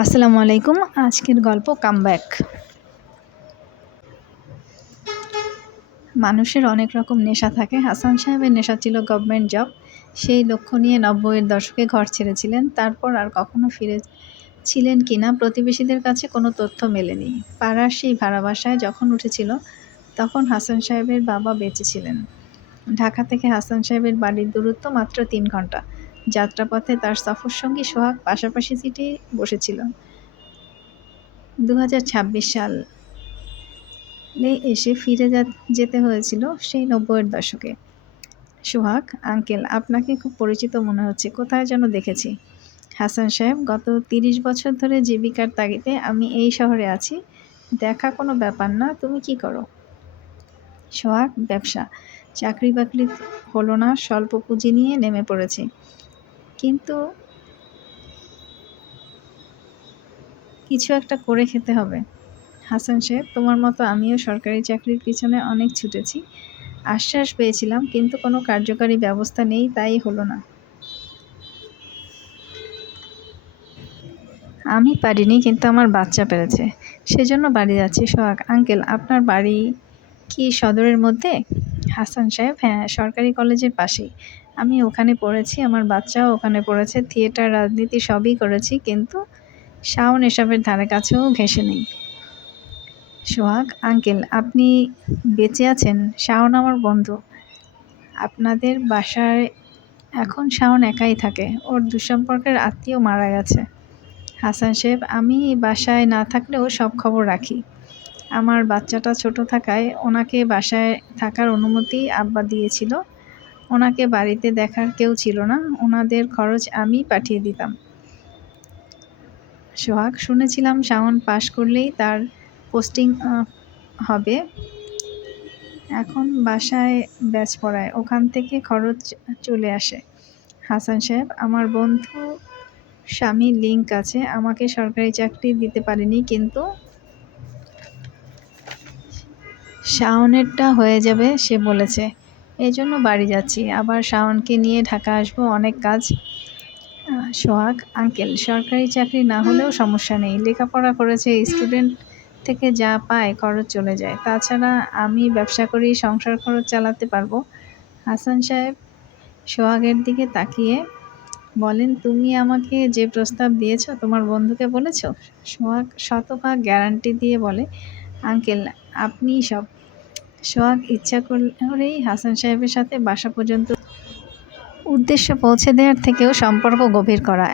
আসসালামু আলাইকুম। আজকের গল্প কামব্যাক। মানুষের অনেক রকম নেশা থাকে। হাসান সাহেবের নেশা ছিল গভর্নমেন্ট জব। সেই লক্ষ্য নিয়ে ৯০-এর দশকে ঘর ছেড়েছিলেন। তারপর আর কখনো ফিরেছিলেন কিনা প্রতিবেশীদের কাছে কোনো তথ্য মেলেনি। পাড়ার সেই ভাড়া বাসায় যখন উঠেছিল তখন হাসান সাহেবের বাবা বেঁচে ছিলেন। ঢাকা থেকে হাসান সাহেবের বাড়ির দূরত্ব মাত্র ৩ ঘন্টা। যাত্রাপথে তার সফরসঙ্গী সোহাগ পাশাপাশি সিটে বসেছিল। ২০২৬ সালে এসে ফিরে যেতে হয়েছিল সেই ৯০-এর দশকে। সোহাগ, আঙ্কেল, আপনাকে খুব পরিচিত মনে হচ্ছে, কোথায় যেন দেখেছি। হাসান সাহেব, গত ৩০ বছর ধরে জীবিকার তাগিদে আমি এই শহরে আছি। দেখা কোনো ব্যাপার না। তুমি কি করো? সোহাগ, ব্যবসা। চাকরি বাকরি হলো না, স্বল্প পুঁজি নিয়ে নেমে পড়েছি। কিন্তু কিছু একটা করে খেতে হবে। হাসান সাহেব, তোমার মতো আমিও সরকারি চাকরির পিছনে অনেক ছুটেছি। আশ্বাস পেয়েছিলাম, কিন্তু কোনো কার্যকারী ব্যবস্থা নেই, তাই হলো না। আমি পারিনি, কিন্তু আমার বাচ্চা পেরেছে, সেজন্য বাড়ি যাচ্ছি। সোহাগ, আঙ্কেল, আপনার বাড়ি কি সদরের মধ্যে? হাসান সাহেব, হ্যাঁ, সরকারি কলেজের পাশেই। আমি ওখানে পড়েছি, আমার বাচ্চাও ওখানে পড়েছে। থিয়েটার, রাজনীতি সবই করেছি, কিন্তু শাওন এসবের ধারে কাছেও ঘেঁষে নেই। সোহাগ, আঙ্কেল, আপনি বেঁচে আছেন? শাওন আমার বন্ধু। আপনাদের বাসায় এখন শাওন একাই থাকে, ওর দুঃসম্পর্কের আত্মীয় মারা গেছে। হাসান সাহেব, আমি বাসায় না থাকলেও সব খবর রাখি। আমার বাচ্চাটা ছোট থাকায় ওনাকে বাসায় থাকার অনুমতি আব্বা দিয়েছিল। ওনাকে বাড়িতে দেখার কেউ ছিল না, ওনাদের খরচ আমি পাঠিয়ে দিতাম। সোহাগ, শুনেছিলাম শাওন পাশ করলেই তার পোস্টিং হবে। এখন বাসায় ব্যাচ পড়ায়, ওখান থেকে খরচ চলে আসে। হাসান সাহেব, আমার বন্ধু স্বামীর লিঙ্ক আছে, আমাকে সরকারি চাকরি দিতে পারেনি, কিন্তু শাওনেরটা হয়ে যাবে সে বলেছে। এই জন্য বাড়ি যাচ্ছি, আবার শাওনকে নিয়ে ঢাকা আসবো, অনেক কাজ। সোহাগ, আঙ্কেল, সরকারি চাকরি না হলেও সমস্যা নেই, লেখাপড়া করেছে, স্টুডেন্ট থেকে যা পায় খরচ চলে যায়। তাছাড়া আমি ব্যবসা করি, সংসার খরচ চালাতে পারবো। হাসান সাহেব সোহাগের দিকে তাকিয়ে বলেন, তুমি আমাকে যে প্রস্তাব দিয়েছ তোমার বন্ধুকে বলেছ? সোহাগ শতভাগ গ্যারান্টি দিয়ে বলে, আঙ্কেল, আপনিই সব। সোহাগ ইচ্ছা করেই হাসান সাহেবের সাথে বাসা পর্যন্ত উদ্দেশ্য পৌঁছে দেওয়ার থেকেও সম্পর্ক গভীর করা।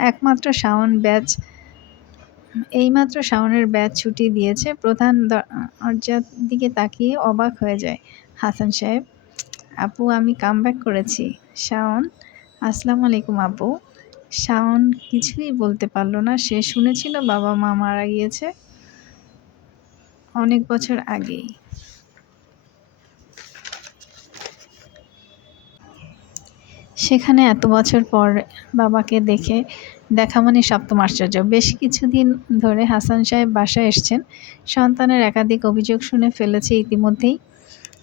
এইমাত্র শাওনের ব্যাচ ছুটি দিয়েছে। প্রধান দরজার দিকে তাকিয়ে অবাক হয়ে যায় হাসান সাহেব। আপু, আমি কামব্যাক করেছি। শাওন, আসসালামু আলাইকুম আপু। শাওন কিছুই বলতে পারল না। সে শুনেছিল বাবা মা মারা গিয়েছে অনেক বছর আগেই। সেখানে এত বছর পর বাবাকে দেখা মানে সপ্তম আশ্চর্য। বেশ কিছুদিন ধরে হাসান সাহেব বাসায় এসছেন। সন্তানের একাধিক অভিযোগ শুনে ফেলেছে ইতিমধ্যেই।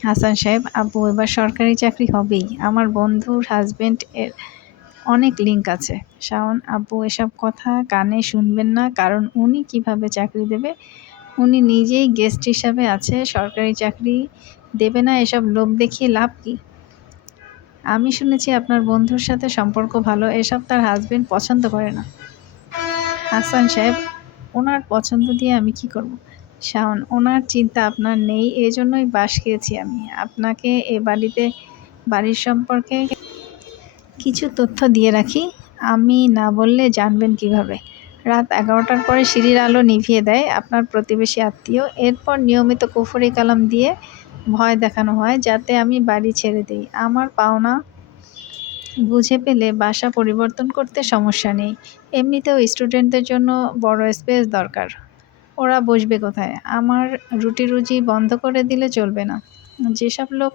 হাসান সাহেব, আপু, এবার সরকারি চাকরি হবেই। আমার বন্ধুর হাজবেন্ড এর অনেক লিঙ্ক আছে। শাওন, আপু, এসব কথা কানে শুনবেন না, কারণ উনি কিভাবে চাকরি দেবে? উনি নিজেই গেস্ট হিসাবে আছে, সরকারি চাকরি দেবে না, এসব লোভ দেখিয়ে লাভ কি? আমি শুনেছি আপনার বন্ধুর সাথে সম্পর্ক ভালো, এসব তার হাজবেন্ড পছন্দ করে না। হাসান সাহেব, ওনার পছন্দ দিয়ে আমি কি করব? শাওন, ওনার চিন্তা আপনার নেই, এজন্যই বাস খেয়েছি আমি। আপনাকে বাড়ির সম্পর্কে কিছু তথ্য দিয়ে রাখি, আমি না বললে জানবেন কিভাবে। রাত 11টার পরে সিঁড়ির আলো নিভিয়ে দেয় আপনার প্রতিবেশী আত্মীয়। এরপর নিয়মিত কুফরি কালাম দিয়ে ভয় দেখানো হয়, যাতে আমি বাড়ি ছেড়ে দিই। আমার পাওনা বুঝে পেলে বাসা পরিবর্তন করতে সমস্যা নেই। এমনিতেও স্টুডেন্টদের জন্য বড় স্পেস দরকার, ওরা বসবে কোথায়? আমার রুটি-রুজি বন্ধ করে দিলে চলবে না। যেসব লোক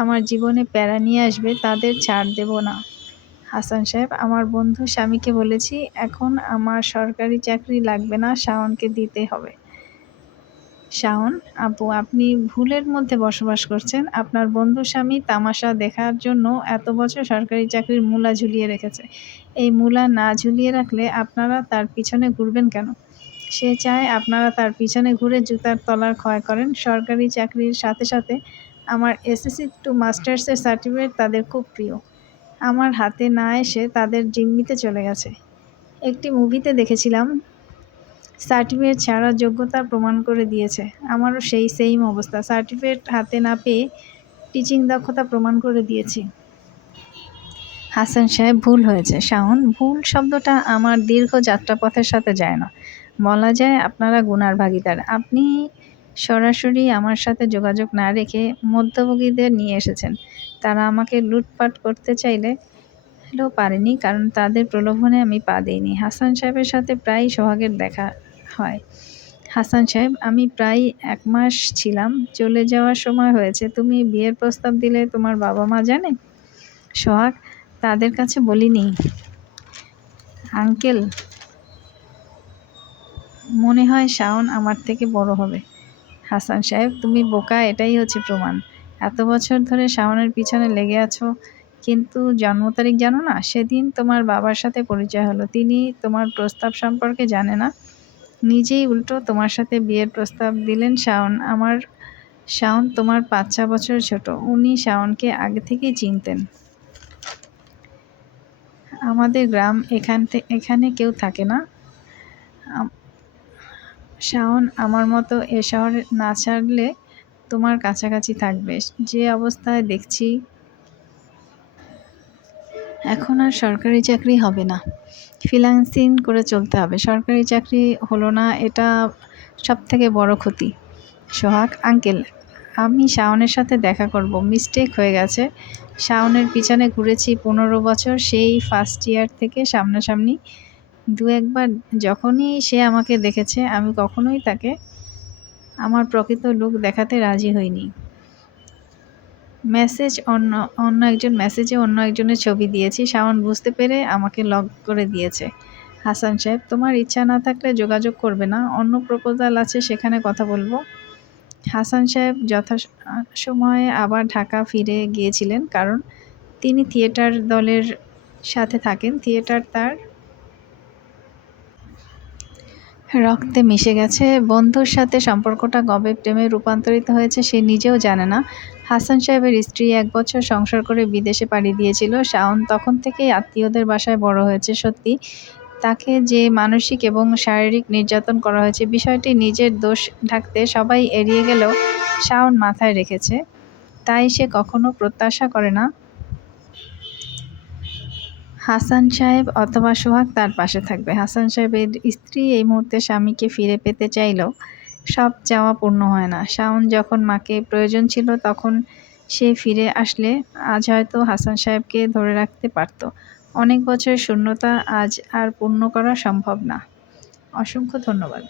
আমার জীবনে প্যারা নিয়ে আসবে তাদের ছাড় দেব না। হাসান সাহেব, আমার বন্ধু স্বামীকে বলেছি, এখন আমার সরকারি চাকরি লাগবে না, শাওনকে দিতে হবে। শাওন: আপু, আপনি ভুলের মধ্যে বসবাস করছেন। আপনার বন্ধু স্বামী তামাশা দেখার জন্য এত বছর সরকারি চাকরির মূলা ঝুলিয়ে রেখেছে। এই মূলা না ঝুলিয়ে রাখলে আপনারা তার পিছনে ঘুরবেন কেন? সে চায় আপনারা তার পিছনে ঘুরে জুতার তলার ক্ষয় করেন। সরকারি চাকরির সাথে সাথে আমার এসএসসি টু মাস্টার্সের সার্টিফিকেট তাদের খুব প্রিয়। আমার হাতে না এসে তাদের জিম্মিতে চলে গেছে। একটি মুভিতে দেখেছিলাম, সার্টিফিকেট ছাড়া যোগ্যতা প্রমাণ করে দিয়েছে। আমারও সেই সেম অবস্থা। সার্টিফিকেট হাতে না পেয়ে টিচিং দক্ষতা প্রমাণ করে দিয়েছি। হাসান সাহেব: ভুল হয়েছে শাওন। ভুল শব্দটা আমার দীর্ঘ যাত্রাপথের সাথে যায় না। বলা যায় আপনারা গুনার ভাগীদার। আপনি সরাসরি আমার সাথে যোগাযোগ না রেখে মধ্যভোগীদের নিয়ে এসেছেন। তারা আমাকে লুটপাট করতে চাইলেও পারেনি, কারণ তাদের প্রলোভনে আমি পা দিইনি। হাসান সাহেবের সাথে প্রায়ই সোহাগের দেখা হয়। হাসান সাহেব: আমি প্রায় 1 মাস ছিলাম। চলে যাওয়ার সময় হয়েছে। তুমি বিয়ের প্রস্তাব দিলে তোমার বাবা মা জানে? সোহাগ: তাদের কাছে বলিনি আঙ্কেল। মনে হয় শাওন আমার থেকে বড় হবে। হাসান সাহেব: তুমি বোকা, এটাই হচ্ছে প্রমাণ। এত বছর ধরে শাওনের পিছনে লেগে আছো, কিন্তু জন্ম তারিখ জানো না? সেদিন তোমার বাবার সাথে পরিচয় হলো। তিনি তোমার প্রস্তাব সম্পর্কে জানে না, নিজেই উল্টো তোমার সাথে বিয়ের প্রস্তাব দিলেন। শাওন তোমার 5-6 বছর ছোট। উনি শাওনকে আগে থেকেই চিনতেন। আমাদের গ্রাম, এখানে কেউ থাকে না। শাওন আমার মতো এ শহরে না ছাড়লে তোমার কাছাকাছি থাকবে। যে অবস্থায় দেখছি এখন আর সরকারি চাকরি হবে না, ফ্রিল্যান্সিং করে চলতে হবে। সরকারি চাকরি হলো না, এটা সবথেকে বড় ক্ষতি। সোহাগ: আঙ্কেল, আমি শাওনের সাথে দেখা করব। মিস্টেক হয়ে গেছে। শাওনের পিছনে ঘুরেছি 15 বছর, সেই ফার্স্ট ইয়ার থেকে সামনাসামনি। 2-1 বার যখনই সে আমাকে দেখেছে, আমি কখনোই তাকে আমার প্রকৃত লুক দেখাতে রাজি হইনি। মেসেজে অন্য একজনের ছবি দিয়েছি। শাওন বুঝতে পেরে আমাকে লক করে দিয়েছে। হাসান সাহেব: তোমার ইচ্ছা না থাকলে যোগাযোগ করবে না। অন্য প্রপোজাল আছে, সেখানে কথা বলবো। হাসান সাহেব যথাসময়ে আবার ঢাকা ফিরে গিয়েছিলেন, কারণ তিনি থিয়েটার দলের সাথে থাকেন। থিয়েটার তার রক্তে মিশে গেছে। বন্ধুর সাথে সম্পর্কটা কবে প্রেমে রূপান্তরিত হয়েছে সে নিজেও জানে না। হাসান সাহেবের স্ত্রী 1 বছর সংসার করে বিদেশে পাড়ি দিয়েছিল। শাওন তখন থেকেই আত্মীয়দের বাসায় বড় হয়েছে। সত্যি, তাকে যে মানসিক এবং শারীরিক নির্যাতন করা হয়েছে, বিষয়টি নিজের দোষ ঢাকতে সবাই এড়িয়ে গেলেও শাওন মাথায় রেখেছে। তাই সে কখনো প্রত্যাশা করে না হাসান সাহেব অথবা সোহাগ তার পাশে থাকবে। হাসান সাহেবের স্ত্রী এই মুহূর্তে স্বামীকে ফিরে পেতে চাইলেও সব চাওয়া পূর্ণ হয় না। শাওন যখন মাকে প্রয়োজন ছিল, তখন সে ফিরে আসলে আজ হয়তো হাসান সাহেবকে ধরে রাখতে পারত। অনেক বছরের শূন্যতা আজ আর পূর্ণ করা সম্ভব না। অসংখ্য ধন্যবাদ।